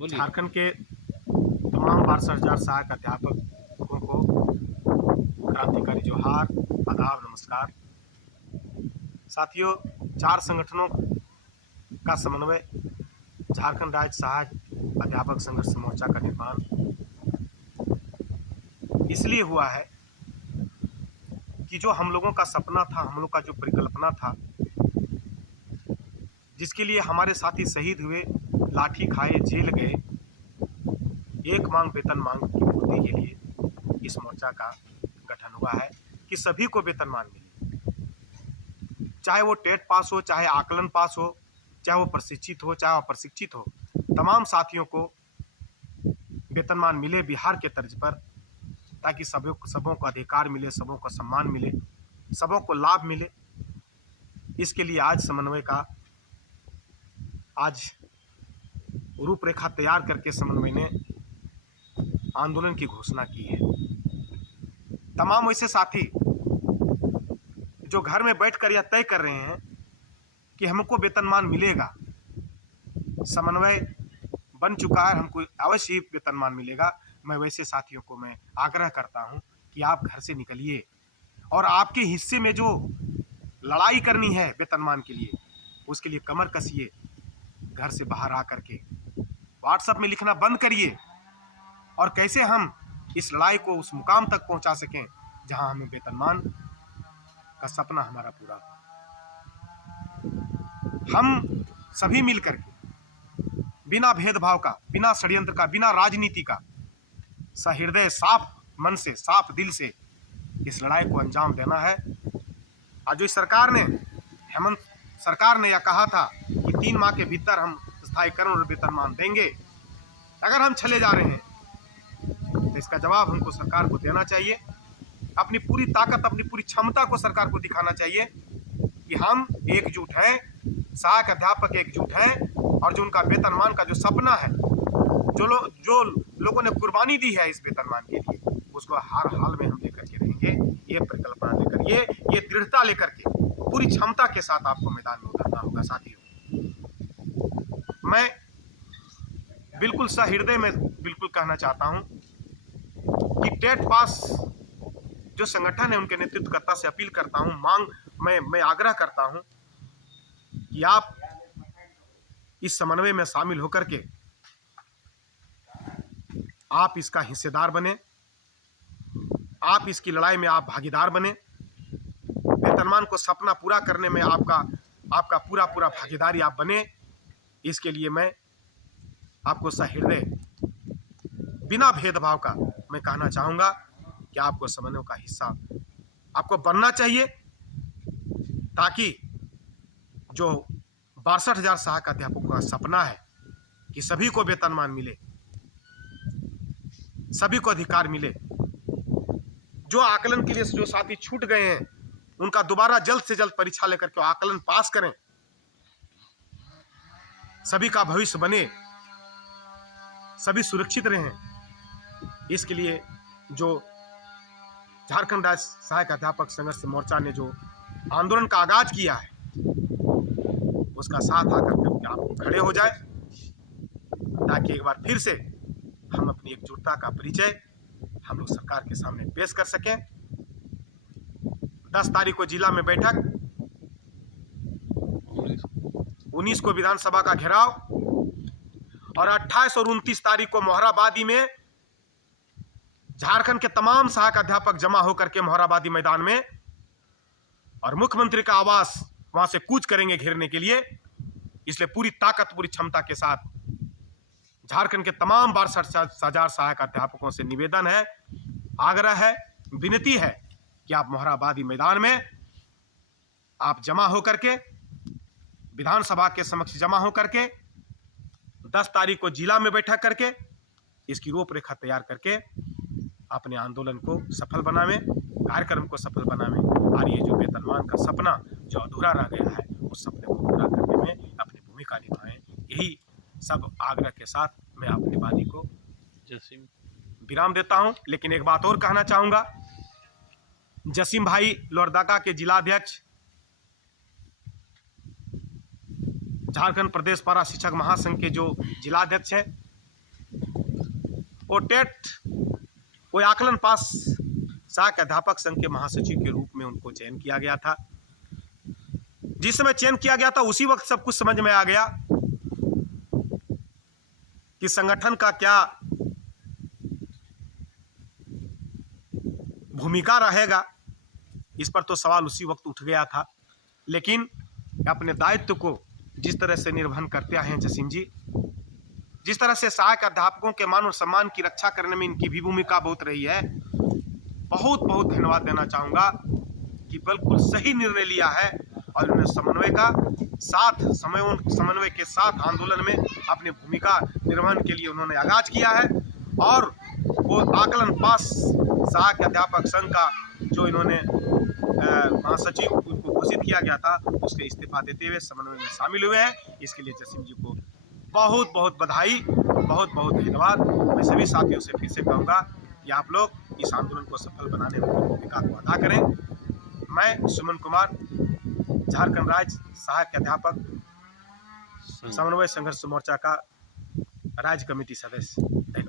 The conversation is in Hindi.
झारखंड के तमाम 62,000 सहायक अध्यापकों को क्रांतिकारी जोहार, आदाब, नमस्कार। साथियों, 4 संगठनों का समन्वय झारखंड राज्य सहायक अध्यापक संघर्ष मोर्चा का निर्माण इसलिए हुआ है कि जो हम लोगों का सपना था, हम लोग का जो परिकल्पना था, जिसके लिए हमारे साथी शहीद हुए, लाठी खाए, जेल गए, एक मांग वेतन मांग की पूर्ति के लिए इस मोर्चा का गठन हुआ है कि सभी को वेतनमान मिले, चाहे वो टेट पास हो, चाहे आकलन पास हो, चाहे वो प्रशिक्षित हो, चाहे अप्रशिक्षित हो, तमाम साथियों को वेतनमान मिले बिहार के तर्ज पर, ताकि सबों को अधिकार मिले, सबों को सम्मान मिले, सबों को लाभ मिले। इसके लिए आज समन्वय का रूपरेखा तैयार करके समन्वय ने आंदोलन की घोषणा की है। तमाम वैसे साथी जो घर में बैठकर यह तय कर रहे हैं कि हमको वेतनमान मिलेगा, समन्वय बन चुका है, हमको अवश्य ही वेतनमान मिलेगा, मैं वैसे साथियों को मैं आग्रह करता हूं कि आप घर से निकलिए और आपके हिस्से में जो लड़ाई करनी है वेतनमान के लिए, उसके लिए कमर कसिए। घर से बाहर आकर के व्हाट्सएप में लिखना बंद करिए और कैसे हम इस लड़ाई को उस मुकाम तक पहुंचा सकें जहां हमें वेतनमान का सपना हमारा पूरा हो। हम सभी मिलकर के बिना भेदभाव का, बिना षड्यंत्र का, बिना राजनीति का, सहृदय साफ मन से, साफ दिल से इस लड़ाई को अंजाम देना है। आज जो सरकार ने, हेमंत सरकार ने यह कहा था कि 3 माह के भीतर हम स्थायीकरण और वेतनमान देंगे, अगर हम चले जा रहे हैं तो इसका जवाब हमको सरकार को देना चाहिए। अपनी पूरी ताकत, अपनी पूरी क्षमता को सरकार को दिखाना चाहिए कि हम एकजुट हैं, सहायक अध्यापक एकजुट हैं और जो उनका वेतनमान का जो सपना है, जो लोगों ने कुर्बानी दी है इस वेतनमान के लिए, उसको हर हाल में हम लेकर के रहेंगे। ये परिकल्पना लेकर, ये दृढ़ता लेकर के पूरी क्षमता के साथ आपको मैदान में उतरना होगा। साथियों, मैं बिल्कुल सहृदय में बिल्कुल कहना चाहता हूं कि टेट पास जो संगठन है उनके नेतृत्वकर्ता से अपील करता हूं, मैं आग्रह करता हूं कि आप इस समन्वय में शामिल होकर के आप इसका हिस्सेदार बने, आप इसकी लड़ाई में आप भागीदार बने, वेतनमान को सपना पूरा करने में आपका पूरा भागीदारी आप बने। इसके लिए मैं आपको सहृदय, बिना भेदभाव का मैं कहना चाहूँगा कि आपको समन्वय का हिस्सा आपको बनना चाहिए, ताकि जो 62,000 सहायक अध्यापकों का सपना है कि सभी को वेतनमान मिले, सभी को अधिकार मिले, जो आकलन के लिए जो साथी छूट गए हैं उनका दोबारा जल्द से जल्द परीक्षा लेकर के आकलन पास करें, सभी का भविष्य बने, सभी सुरक्षित रहें। इसके लिए जो झारखंड राज्य सहायक अध्यापक संघर्ष मोर्चा ने जो आंदोलन का आगाज किया है, उसका साथ आकर के आप खड़े हो जाए, ताकि एक बार फिर से हम अपनी एकजुटता का परिचय हम लोग सरकार के सामने पेश कर सकें। 10 तारीख को जिला में बैठक, 19 को विधानसभा का घेराव और 28 और 29 तारीख को मोहराबादी में झारखंड के तमाम सहायक अध्यापक जमा होकर के मोहराबादी मैदान में, और मुख्यमंत्री का आवास वहां से कूच करेंगे घेरने के लिए। इसलिए पूरी ताकत, पूरी क्षमता के साथ झारखंड के तमाम 62,000 सहायक अध्यापकों से निवेदन है, आग्रह है, विनती है कि आप मोहराबादी मैदान में आप जमा होकर के, विधानसभा के समक्ष जमा होकर के 10 तारीख को जिला में बैठक करके इसकी रूपरेखा तैयार करके अपने आंदोलन को सफल बनावें, कार्यक्रम को सफल बनावें, और ये जो वेतनमान का सपना जो अधूरा रह गया है, उस सपने को पूरा करने में अपनी भूमिका निभाएं। यही सब आग्रह के साथ मैं अपनी वाणी को विराम देता हूं। लेकिन एक बात और कहना चाहूंगा, जसीम भाई लोहरदगा के जिलाध्यक्ष, झारखंड प्रदेश पारा शिक्षक महासंघ के जो जिलाध्यक्ष हैं, वो टेट कोई आकलन पास सहायक अध्यापक संघ के महासचिव के रूप में उनको चयन किया गया था। जिस समय चयन किया गया था उसी वक्त सब कुछ समझ में आ गया कि संगठन का क्या भूमिका रहेगा। इस पर तो सवाल उसी वक्त उठ गया था, लेकिन अपने दायित्व को जिस तरह से निर्वहन करते आए हैं जसीम जी, जिस तरह से सहायक अध्यापकों के मान और सम्मान की रक्षा करने में इनकी भी भूमिका बहुत रही है, बहुत बहुत धन्यवाद देना चाहूँगा कि बिल्कुल सही निर्णय लिया है और इन्होंने समन्वय के साथ आंदोलन में अपनी भूमिका निर्वहन के लिए उन्होंने आगाज किया है। और वो आकलन पास सहायक अध्यापक संघ का जो इन्होंने महासचिव उनको घोषित किया गया था, उसके इस्तीफा देते हुए समन्वय में शामिल हुए हैं। इसके लिए जसीम जी को बहुत बहुत बधाई, बहुत बहुत धन्यवाद। मैं सभी साथियों से फिर से कहूँगा कि आप लोग इस आंदोलन को सफल बनाने में अपनी भूमिका को अदा करें। मैं सुमन कुमार, झारखंड राज्य सहायक अध्यापक समन्वय संघर्ष मोर्चा का राज्य कमेटी सदस्य।